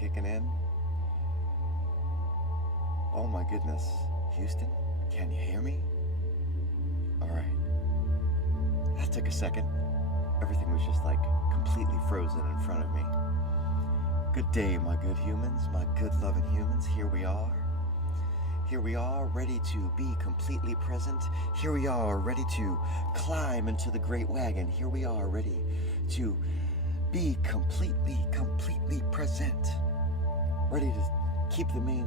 kicking in. Oh my goodness. Houston, can you hear me? Alright. That took a second. Everything was just like completely frozen in front of me. Good day, my good humans, my good loving humans. Here we are. Here we are, ready to be completely present. Here we are, ready to climb into the great wagon. Here we are, ready to be completely present. Ready to keep the main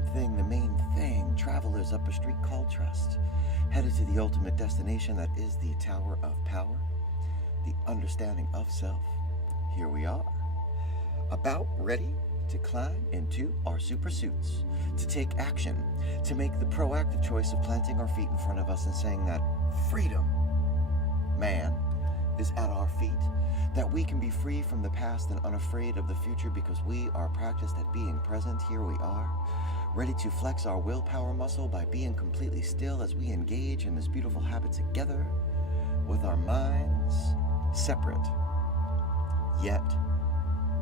thing. Travelers up a street called trust. Headed to the ultimate destination that is the Tower of Power. The understanding of self. Here we are. About ready to climb into our super suits, to take action, to make the proactive choice of planting our feet in front of us and saying that freedom, man, is at our feet, that we can be free from the past and unafraid of the future because we are practiced at being present. Here we are, ready to flex our willpower muscle by being completely still as we engage in this beautiful habit together with our minds separate, yet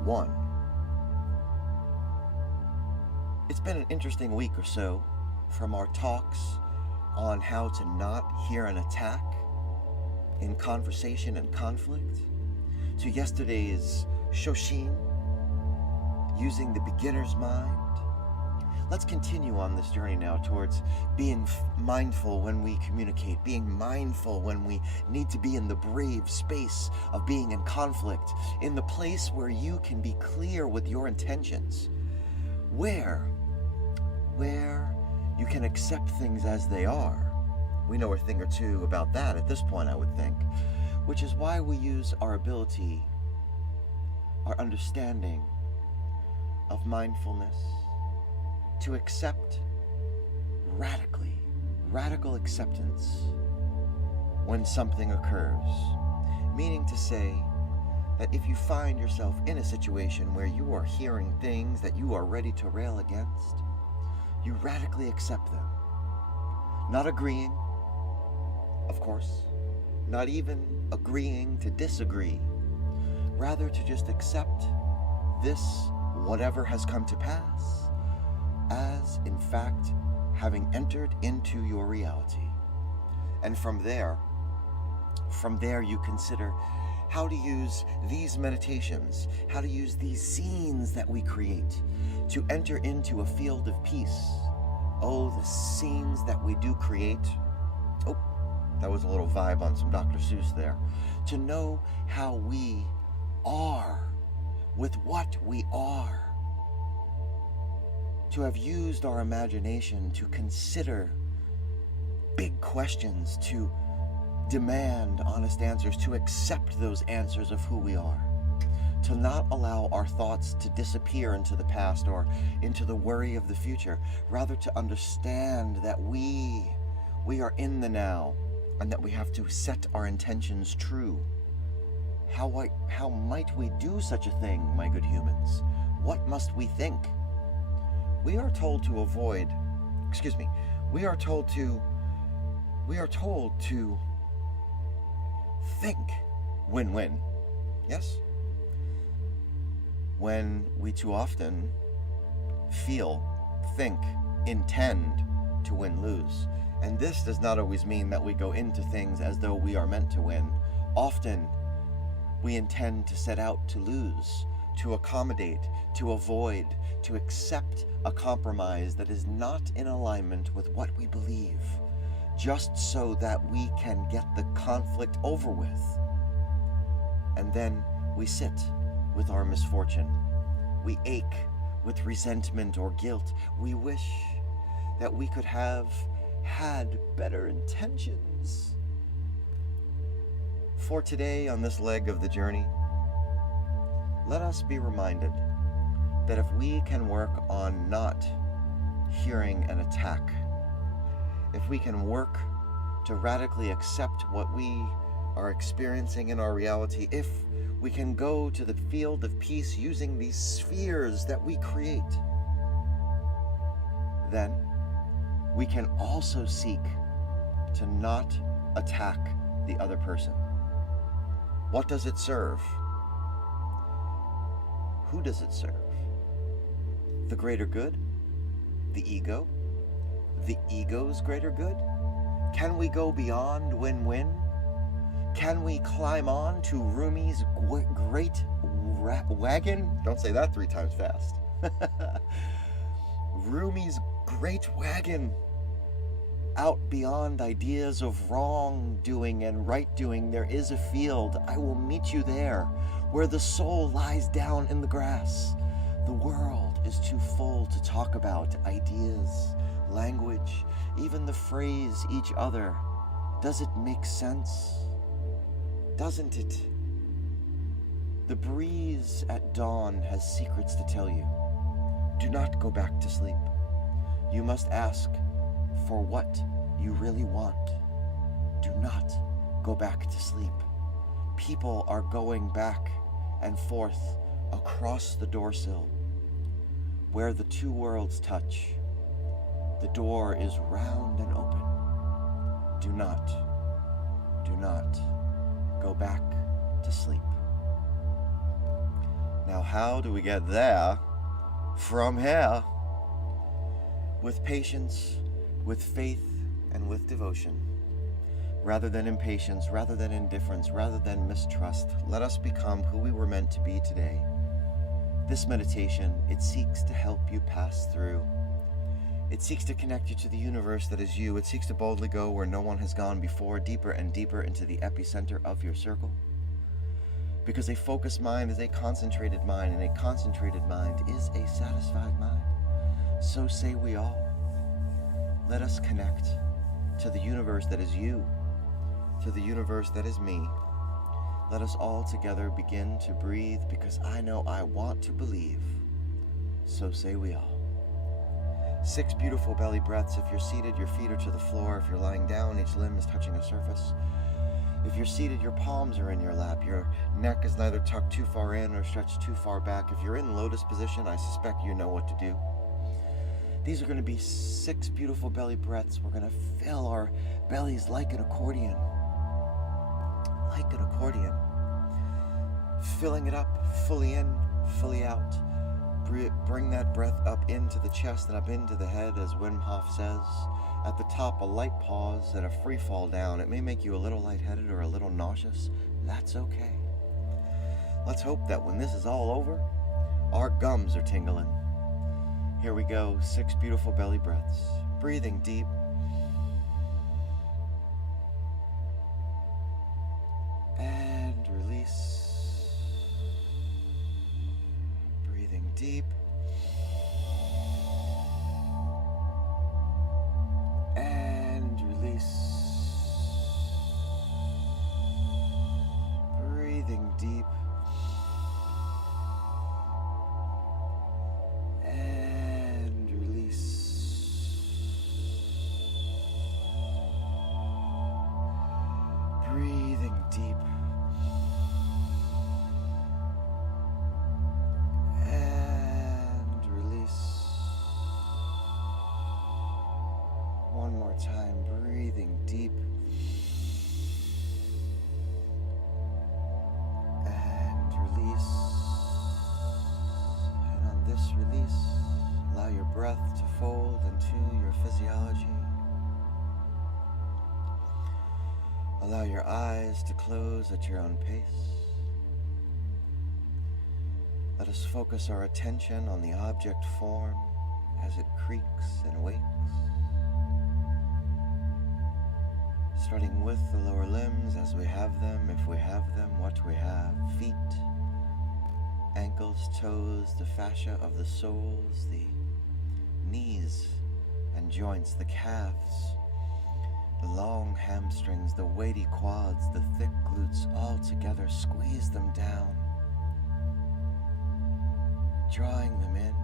one. It's been an interesting week or so, from our talks on how to not hear an attack in conversation and conflict, to yesterday's Shoshin, using the beginner's mind. Let's continue on this journey now towards being mindful when we communicate, being mindful when we need to be in the brave space of being in conflict, in the place where you can be clear with your intentions, where you can accept things as they are. We know a thing or two about that at this point, I would think, which is why we use our ability, our understanding of mindfulness to accept radical acceptance when something occurs. Meaning to say that if you find yourself in a situation where you are hearing things that you are ready to rail against, you radically accept them. Not agreeing, of course, not even agreeing to disagree, rather to just accept this, whatever has come to pass, as in fact having entered into your reality. And from there you consider how to use these meditations, how to use these scenes that we create to enter into a field of peace. Oh, the scenes that we do create. Oh, that was a little vibe on some Dr. Seuss there. To know how we are with what we are. To have used our imagination to consider big questions, to demand honest answers, to accept those answers of who we are, to not allow our thoughts to disappear into the past or into the worry of the future, rather to understand that we are in the now and that we have to set our intentions true. How might we do such a thing, my good humans? What must we think? We are told to avoid, we are told to think win-win, yes? When we too often feel, think, intend to win-lose. And this does not always mean that we go into things as though we are meant to win. Often, we intend to set out to lose, to accommodate, to avoid, to accept a compromise that is not in alignment with what we believe, just so that we can get the conflict over with. And then we sit with our misfortune. We ache with resentment or guilt. We wish that we could have had better intentions. For today, on this leg of the journey, let us be reminded that if we can work on not hearing an attack, if we can work to radically accept what we are experiencing in our reality, if we can go to the field of peace using these spheres that we create, then we can also seek to not attack the other person. What does it serve? Who does it serve? The greater good? The ego? The ego's greater good? Can we go beyond win-win? Can we climb on to Rumi's great wagon? Don't say that 3 times fast. Rumi's great wagon. Out beyond ideas of wrongdoing and right-doing, there is a field. I will meet you there, where the soul lies down in the grass. The world is too full to talk about ideas, language, even the phrase each other. Does it make sense? Doesn't it? The breeze at dawn has secrets to tell you. Do not go back to sleep. You must ask for what you really want. Do not go back to sleep. People are going back and forth across the doorsill. Where the 2 worlds touch, the door is round and open. Do not go back to sleep. Now, how do we get there from here? With patience, with faith, and with devotion. Rather than impatience, rather than indifference, rather than mistrust, let us become who we were meant to be today. This meditation, it seeks to help you pass through. It seeks to connect you to the universe that is you. It seeks to boldly go where no one has gone before, deeper and deeper into the epicenter of your circle. Because a focused mind is a concentrated mind, and a concentrated mind is a satisfied mind. So say we all. Let us connect to the universe that is you, to the universe that is me. Let us all together begin to breathe, because I know I want to believe. So say we all. 6 beautiful belly breaths. If you're seated, your feet are to the floor. If you're lying down, each limb is touching a surface. If you're seated, your palms are in your lap. Your neck is neither tucked too far in or stretched too far back. If you're in lotus position, I suspect you know what to do. These are going to be 6 beautiful belly breaths. We're going to fill our bellies like an accordion. Like an accordion. Filling it up, fully in, fully out. Bring that breath up into the chest and up into the head, as Wim Hof says. At the top, a light pause and a free fall down. It may make you a little lightheaded or a little nauseous. That's okay. Let's hope that when this is all over, our gums are tingling. Here we go, 6 beautiful belly breaths. Breathing deep. And release. Breathing deep. And release. Breathing deep. And release. Breathing deep. And release. One more time, breathing deep. And release. And on this release, allow your breath to fold into your physiology. Allow your eyes to close at your own pace. Let us focus our attention on the object form as it creaks and wakes. Starting with the lower limbs as we have them, if we have them, what we have. Feet, ankles, toes, the fascia of the soles, the knees and joints, the calves, the long hamstrings, the weighty quads, the thick glutes, all together. Squeeze them down, drawing them in,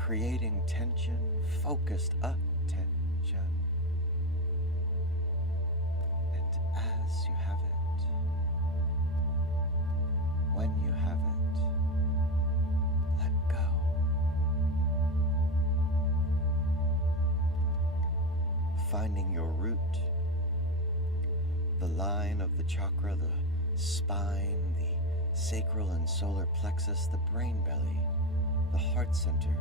creating tension, focused attention. And as you have it, when you have it, let go. Finding your root, the line of the chakra, the spine, the sacral and solar plexus, the brain belly, the heart center,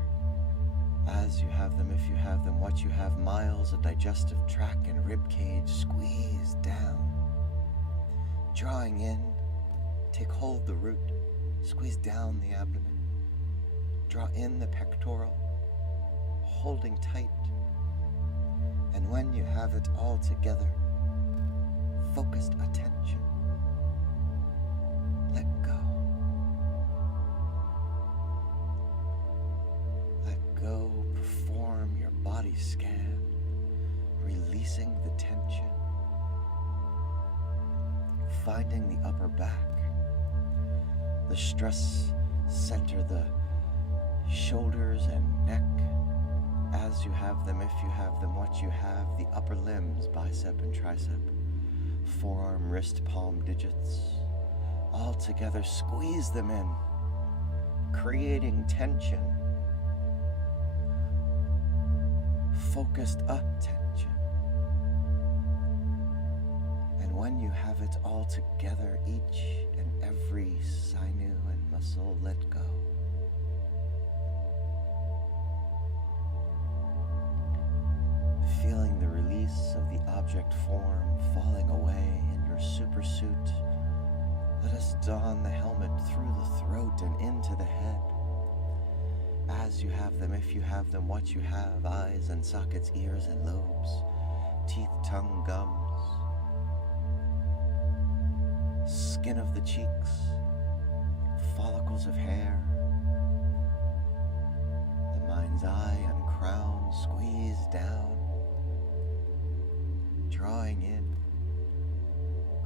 as you have them, if you have them, what you have, miles of digestive tract and rib cage, squeeze down, drawing in, take hold the root, squeeze down the abdomen, draw in the pectoral, holding tight, and when you have it all together, focused attention, let go. Let go, perform your body scan, releasing the tension, finding the upper back, the stress center, the shoulders and neck, as you have them, if you have them, what you have, the upper limbs, bicep and tricep, forearm, wrist, palm, digits, all together, squeeze them in, creating tension, focused attention. And when you have it all together, each and every sinew and muscle, let go. Feeling the release of the object form falling away in your supersuit, let us don the helmet through the throat and into the head. As you have them, if you have them, what you have, eyes and sockets, ears and lobes, teeth, tongue, gums, skin of the cheeks, follicles of hair, the mind's eye and crown, squeeze down, drawing in,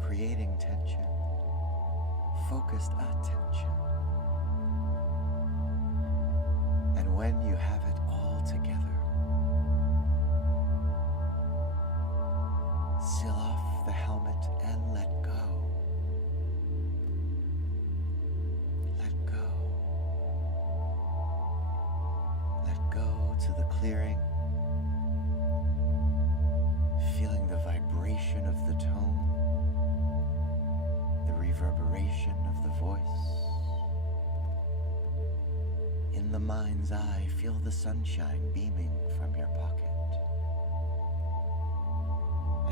creating tension, focused attention. And when you have it all together, seal off the helmet and let go. Let go. Let go to the clearing, feeling the vibration of the tone, the reverberation of the voice. In the mind's eye, feel the sunshine beaming from your pocket.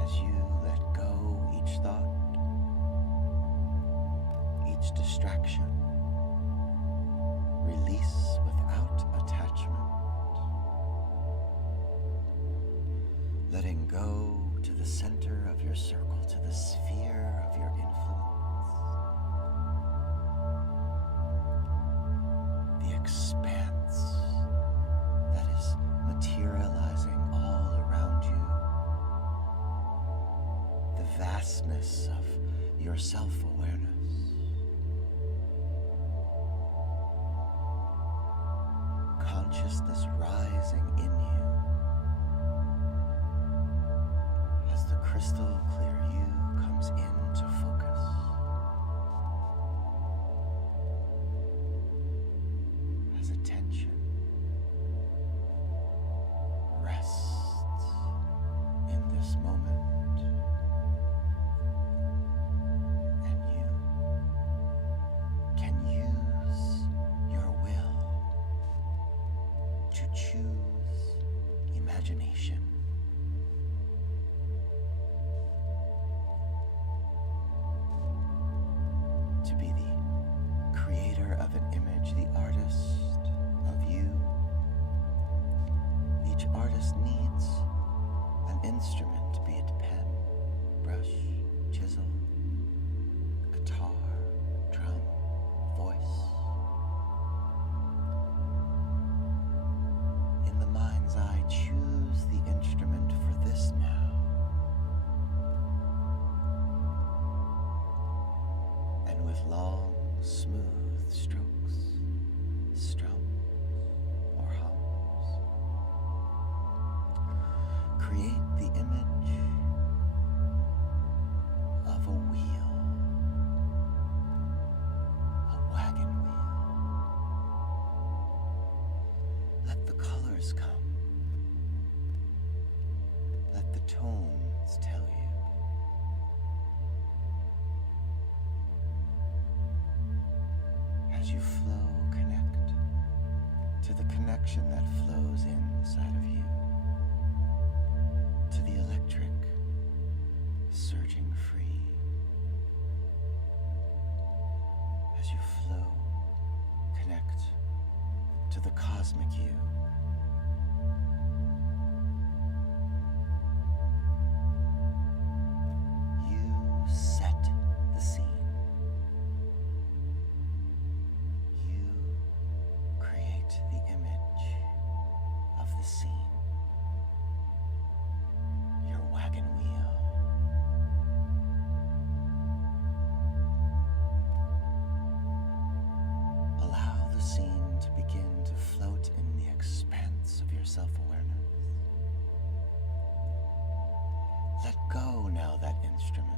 As you let go each thought, each distraction, release without attachment. Letting go to the center of your circle, to the sphere of your influence. The expanse that is materializing all around you. The vastness of your self-awareness. Consciousness rising in you. The crystal clear you comes into focus. As attention rests in this moment, and you can use your will to choose imagination. To be the creator of an image, the artist of you. Each artist needs an instrument, be it pen, brush, chisel, guitar, drum, voice. In the mind's eye, choose the instrument for this now. With long, smooth strokes, strums or hums, create the image of a wheel, a wagon wheel. Let the colors come. Let the tones tell you. As you flow, connect to the connection that flows inside of you, to the electric surging free. As you flow, connect to the cosmic you. You set the scene. You create the image of the scene. Your wagon wheel. Allow the scene to begin to float in the expanse of your self-awareness. Let go now that instrument,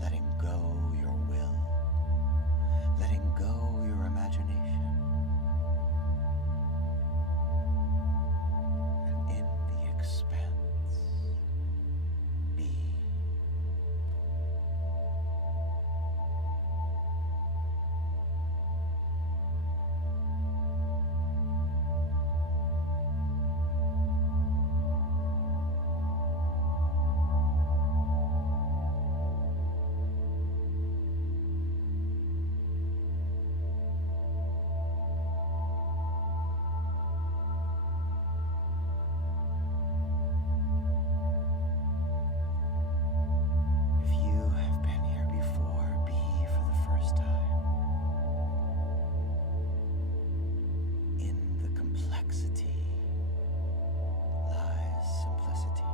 letting go your will, letting go your imagination, and in the expanse, be. If you have been here before, be for the first time. In the complexity lies simplicity.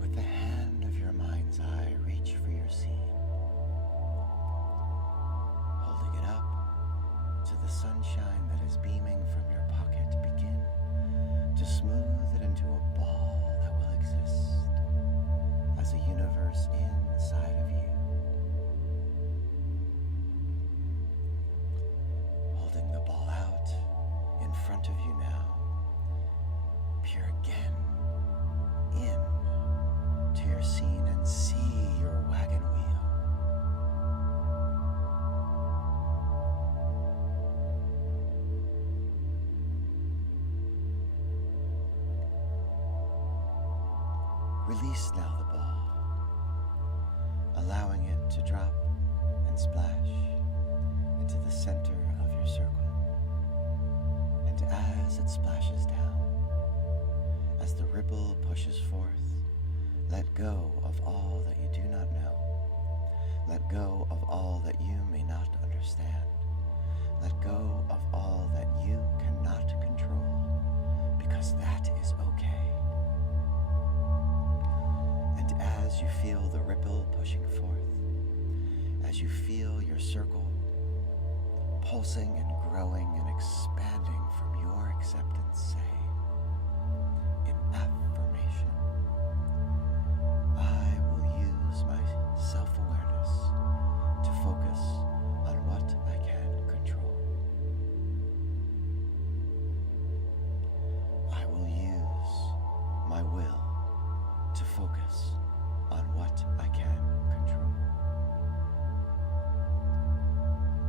With the hand of your mind's eye, reach for your scene, holding it up to the sunshine that is beaming from your pocket. Begin to smooth it into a ball that will exist as a universe inside of you. Holding the ball out in front of you now, peer again in to your scene and see your wagon wheel. Release now the ball, allowing it to drop and splash into the center of your circle. And as it splashes down, as the ripple pushes forth, let go of all that you do not know. Let go of all that you may not understand. Let go of all that you cannot control, because that is okay. And as you feel the ripple pushing forth, as you feel your circle pulsing and growing and expanding from your acceptance, say in affirmation, I will use my self-awareness to focus on what I can control. I will use my will to focus on what I can control.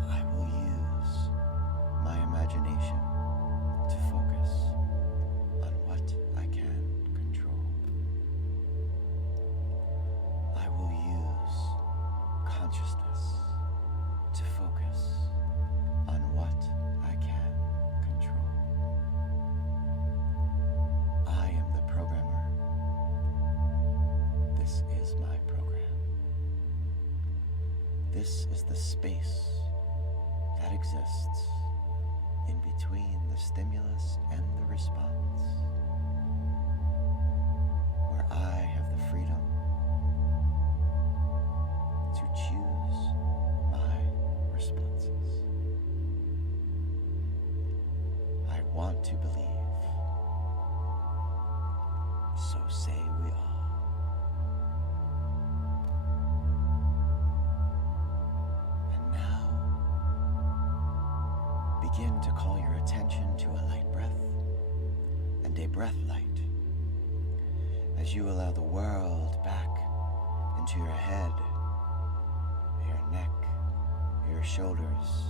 I will use my imagination to focus on what I can control. I will use consciousness to focus on what I can control. I am the programmer. This is my program. This is the space that exists in between the stimulus and the response, where I have the freedom to choose want to believe. So say we all. And now, begin to call your attention to a light breath and a breath light as you allow the world back into your head, your neck, your shoulders,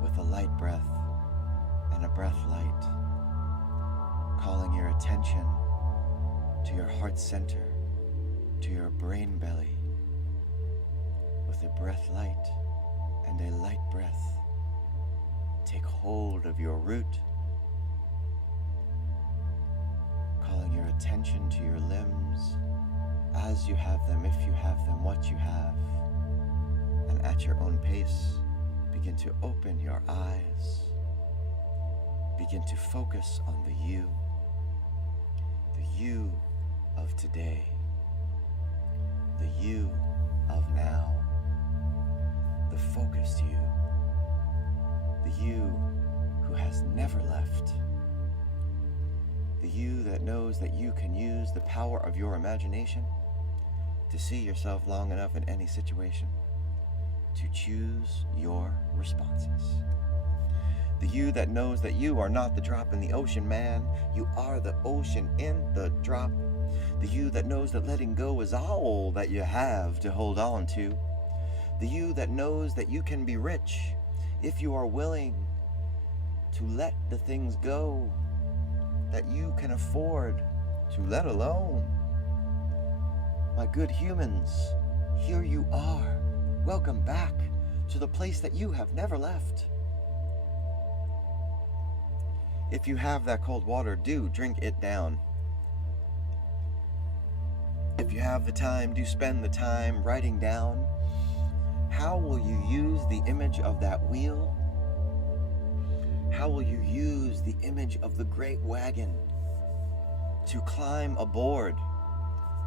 with a light breath and a breath light, calling your attention to your heart center, to your brain belly, with a breath light and a light breath. Take hold of your root, calling your attention to your limbs as you have them, if you have them, what you have, and at your own pace, begin to open your eyes. Begin to focus on the you of today, the you of now, the focused you, the you who has never left, the you that knows that you can use the power of your imagination to see yourself long enough in any situation to choose your responses. The you that knows that you are not the drop in the ocean, man. You are the ocean in the drop. The you that knows that letting go is all that you have to hold on to. The you that knows that you can be rich if you are willing to let the things go that you can afford to let alone. My good humans, here you are. Welcome back to the place that you have never left. If you have that cold water, do drink it down. If you have the time, do spend the time writing down. How will you use the image of that wheel? How will you use the image of the great wagon to climb aboard?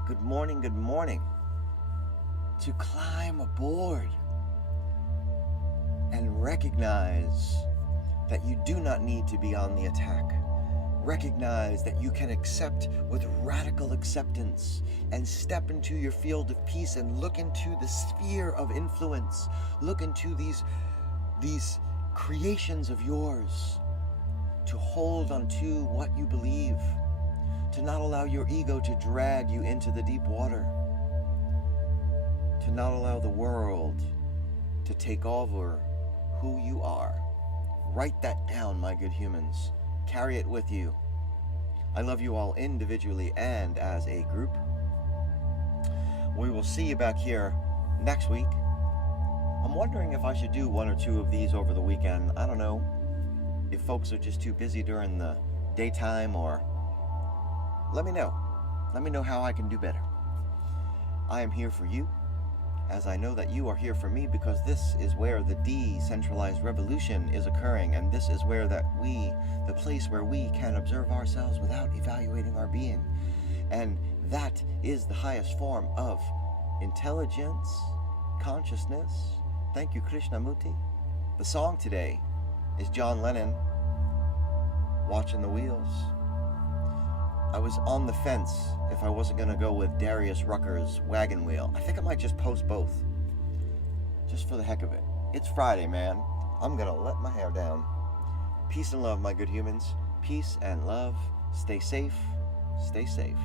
Good morning, good morning. To climb aboard and recognize that you do not need to be on the attack. Recognize that you can accept with radical acceptance and step into your field of peace and look into the sphere of influence. Look into these creations of yours, to hold onto what you believe, to not allow your ego to drag you into the deep water, to not allow the world to take over who you are. Write that down, my good humans. Carry it with you. I love you all individually and as a group. We will see you back here next week. I'm wondering if I should do one or two of these over the weekend. I don't know if folks are just too busy during the daytime, or let me know. Let me know how I can do better. I am here for you, as I know that you are here for me, because this is where the decentralized revolution is occurring, and this is where the place where we can observe ourselves without evaluating our being. And that is the highest form of intelligence, consciousness. Thank you, Krishnamurti. The song today is John Lennon, Watching the Wheels. I was on the fence if I wasn't going to go with Darius Rucker's Wagon Wheel. I think I might just post both, just for the heck of it. It's Friday, man. I'm going to let my hair down. Peace and love, my good humans. Peace and love. Stay safe. Stay safe.